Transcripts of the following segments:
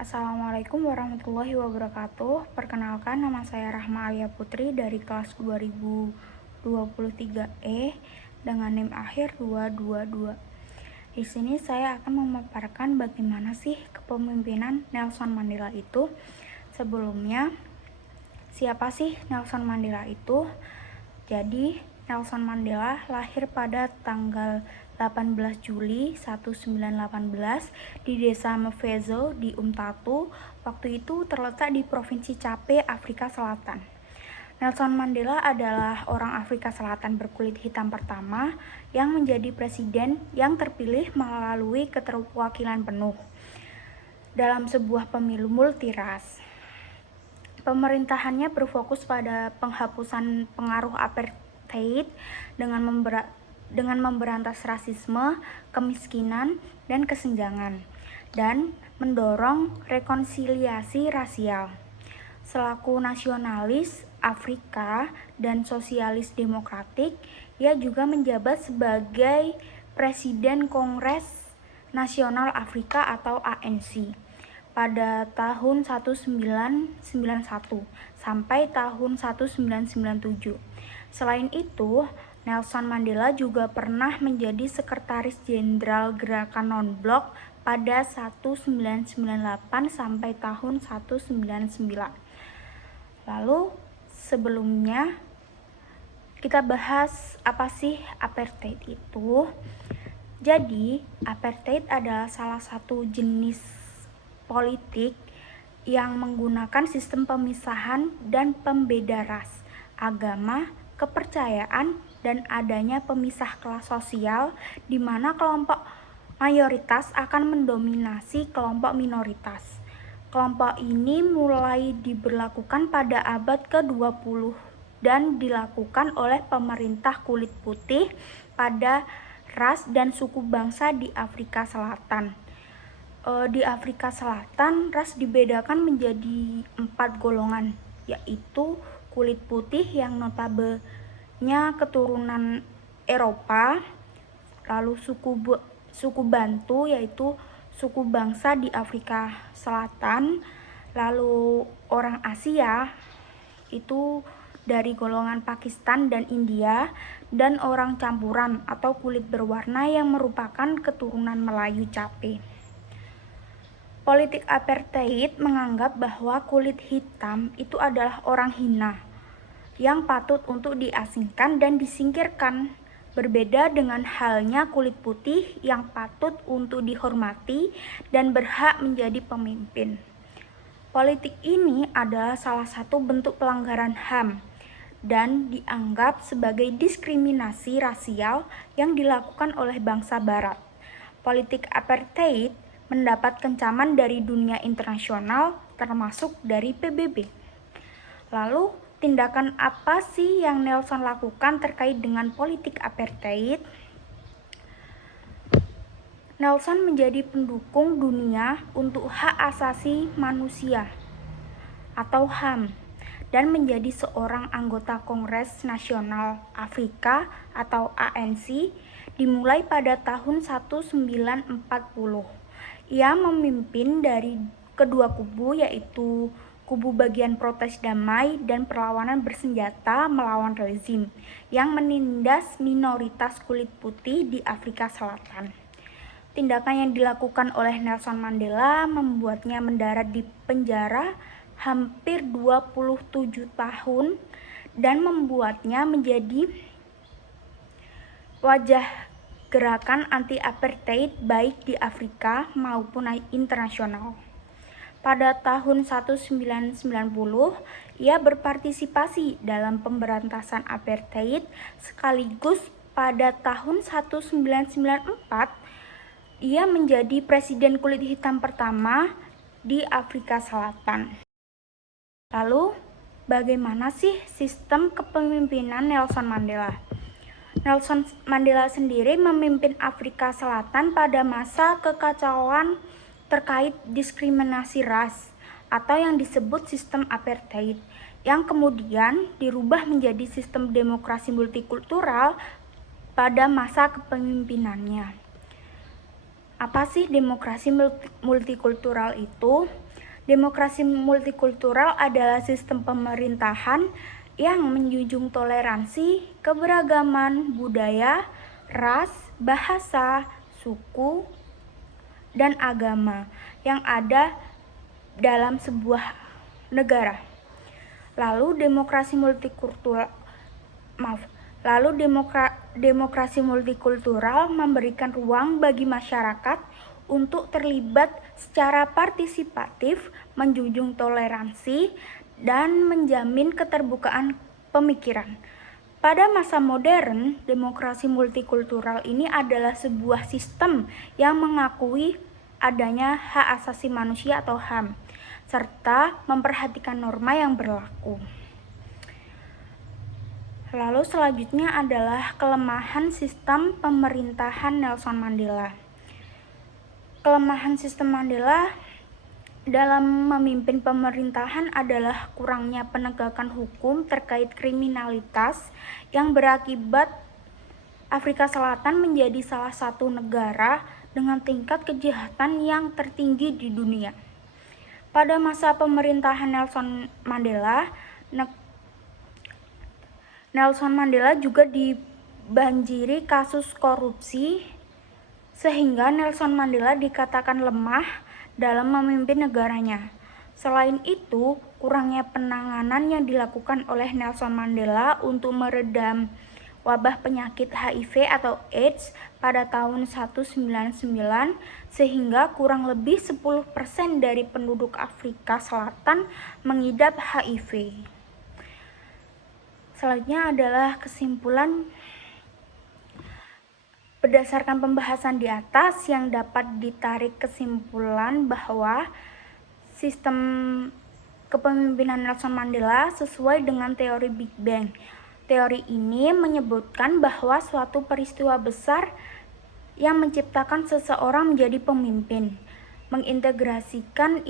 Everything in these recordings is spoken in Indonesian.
Assalamualaikum warahmatullahi wabarakatuh. Perkenalkan, nama saya Rahma Alia Putri dari kelas 2023E dengan NIM akhir 222. Di sini saya akan memaparkan bagaimana sih kepemimpinan Nelson Mandela itu. Sebelumnya, siapa sih Nelson Mandela itu? Jadi, Nelson Mandela lahir pada tanggal 18 Juli 1918 di desa Mvezo di Umtatu. Waktu itu terletak di Provinsi Cape, Afrika Selatan. Nelson Mandela adalah orang Afrika Selatan berkulit hitam pertama yang menjadi presiden yang terpilih melalui keterwakilan penuh dalam sebuah pemilu multiras. Pemerintahannya berfokus pada penghapusan pengaruh apartheid dengan memberantas rasisme, kemiskinan, dan kesenjangan, dan mendorong rekonsiliasi rasial. Selaku nasionalis Afrika dan sosialis demokratik, ia juga menjabat sebagai Presiden Kongres Nasional Afrika atau ANC pada tahun 1991 sampai tahun 1997. Selain itu, Nelson Mandela juga pernah menjadi Sekretaris Jenderal Gerakan Non-Blok pada 1998 sampai tahun 1999. Lalu sebelumnya kita bahas apa sih apartheid itu. Jadi, apartheid adalah salah satu jenis politik yang menggunakan sistem pemisahan dan pembeda ras, agama, kepercayaan, dan adanya pemisah kelas sosial di mana kelompok mayoritas akan mendominasi kelompok minoritas. Kelompok ini mulai diberlakukan pada abad ke-20 dan dilakukan oleh pemerintah kulit putih pada ras dan suku bangsa di Afrika Selatan. Di Afrika Selatan, ras dibedakan menjadi 4 golongan, yaitu kulit putih yang notabene keturunan Eropa, lalu suku Bantu yaitu suku bangsa di Afrika Selatan, lalu orang Asia itu dari golongan Pakistan dan India, dan orang campuran atau kulit berwarna yang merupakan keturunan Melayu Cape. Politik apartheid menganggap bahwa kulit hitam itu adalah orang hina yang patut untuk diasingkan dan disingkirkan, berbeda dengan halnya kulit putih yang patut untuk dihormati dan berhak menjadi pemimpin. Politik ini adalah salah satu bentuk pelanggaran HAM dan dianggap sebagai diskriminasi rasial yang dilakukan oleh bangsa Barat. Politik apartheid mendapat kecaman dari dunia internasional termasuk dari PBB. Lalu, tindakan apa sih yang Nelson lakukan terkait dengan politik apartheid? Nelson menjadi pendukung dunia untuk hak asasi manusia atau HAM dan menjadi seorang anggota Kongres Nasional Afrika atau ANC dimulai pada tahun 1940. Ia memimpin dari kedua kubu, yaitu kubu bagian protes damai dan perlawanan bersenjata melawan rezim yang menindas minoritas kulit putih di Afrika Selatan. Tindakan yang dilakukan oleh Nelson Mandela membuatnya mendarat di penjara hampir 27 tahun dan membuatnya menjadi wajah gerakan anti-apartheid baik di Afrika maupun internasional. Pada tahun 1990, ia berpartisipasi dalam pemberantasan apartheid, sekaligus pada tahun 1994, ia menjadi presiden kulit hitam pertama di Afrika Selatan. Lalu, bagaimana sih sistem kepemimpinan Nelson Mandela? Nelson Mandela sendiri memimpin Afrika Selatan pada masa kekacauan terkait diskriminasi ras atau yang disebut sistem apartheid, yang kemudian dirubah menjadi sistem demokrasi multikultural pada masa kepemimpinannya. Apa sih demokrasi multikultural itu? Demokrasi multikultural adalah sistem pemerintahan yang menjunjung toleransi, keberagaman budaya, ras, bahasa, suku, dan agama yang ada dalam sebuah negara. Lalu demokrasi multikultural memberikan ruang bagi masyarakat untuk terlibat secara partisipatif, menjunjung toleransi, dan menjamin keterbukaan pemikiran. Pada masa modern, demokrasi multikultural ini adalah sebuah sistem yang mengakui adanya hak asasi manusia atau HAM, serta memperhatikan norma yang berlaku. Lalu selanjutnya adalah kelemahan sistem pemerintahan Nelson Mandela. Kelemahan sistem Mandela dalam memimpin pemerintahan adalah kurangnya penegakan hukum terkait kriminalitas yang berakibat Afrika Selatan menjadi salah satu negara dengan tingkat kejahatan yang tertinggi di dunia. Pada masa pemerintahan Nelson Mandela juga dibanjiri kasus korupsi, sehingga Nelson Mandela dikatakan lemah dalam memimpin negaranya. Selain itu, kurangnya penanganan yang dilakukan oleh Nelson Mandela untuk meredam wabah penyakit HIV atau AIDS pada tahun 1999, sehingga kurang lebih 10% dari penduduk Afrika Selatan mengidap HIV. Selanjutnya adalah kesimpulan. Berdasarkan pembahasan di atas yang dapat ditarik kesimpulan bahwa sistem kepemimpinan Nelson Mandela sesuai dengan teori Big Bang. Teori ini menyebutkan bahwa suatu peristiwa besar yang menciptakan seseorang menjadi pemimpin, mengintegrasikan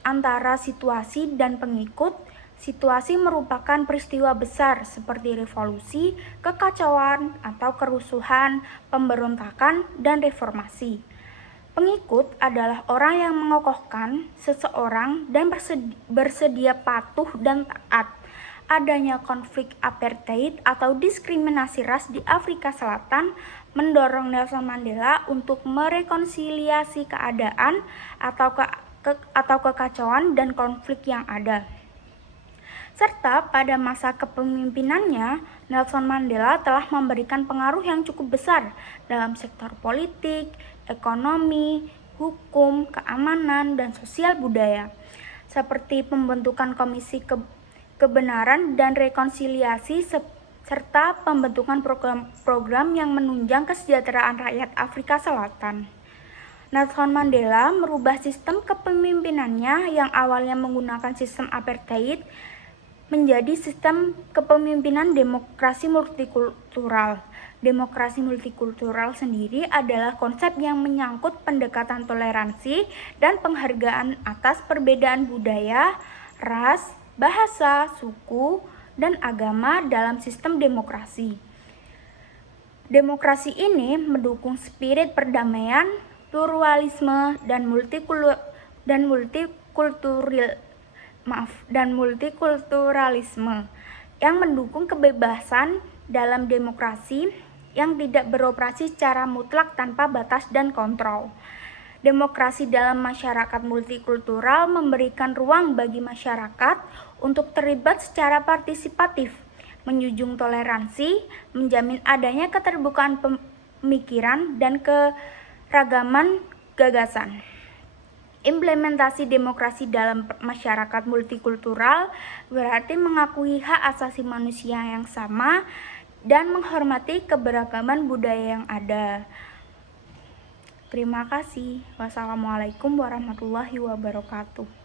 antara situasi dan pengikut. Situasi merupakan peristiwa besar seperti revolusi, kekacauan, atau kerusuhan, pemberontakan, dan reformasi. Pengikut adalah orang yang mengokohkan seseorang dan bersedia patuh dan taat. Adanya konflik apartheid atau diskriminasi ras di Afrika Selatan mendorong Nelson Mandela untuk merekonsiliasi keadaan atau kekacauan dan konflik yang ada. Serta pada masa kepemimpinannya, Nelson Mandela telah memberikan pengaruh yang cukup besar dalam sektor politik, ekonomi, hukum, keamanan, dan sosial budaya, seperti pembentukan Komisi Kebenaran dan Rekonsiliasi serta pembentukan program-program yang menunjang kesejahteraan rakyat Afrika Selatan. Nelson Mandela merubah sistem kepemimpinannya yang awalnya menggunakan sistem apartheid menjadi sistem kepemimpinan demokrasi multikultural. Demokrasi multikultural sendiri adalah konsep yang menyangkut pendekatan toleransi dan penghargaan atas perbedaan budaya, ras, bahasa, suku, dan agama dalam sistem demokrasi. Demokrasi ini mendukung spirit perdamaian, pluralisme, dan multikulturalisme yang mendukung kebebasan dalam demokrasi yang tidak beroperasi secara mutlak tanpa batas dan kontrol. Demokrasi dalam masyarakat multikultural memberikan ruang bagi masyarakat untuk terlibat secara partisipatif, menjunjung toleransi, menjamin adanya keterbukaan pemikiran dan keragaman gagasan. Implementasi demokrasi dalam masyarakat multikultural berarti mengakui hak asasi manusia yang sama dan menghormati keberagaman budaya yang ada. Terima kasih. Wassalamualaikum warahmatullahi wabarakatuh.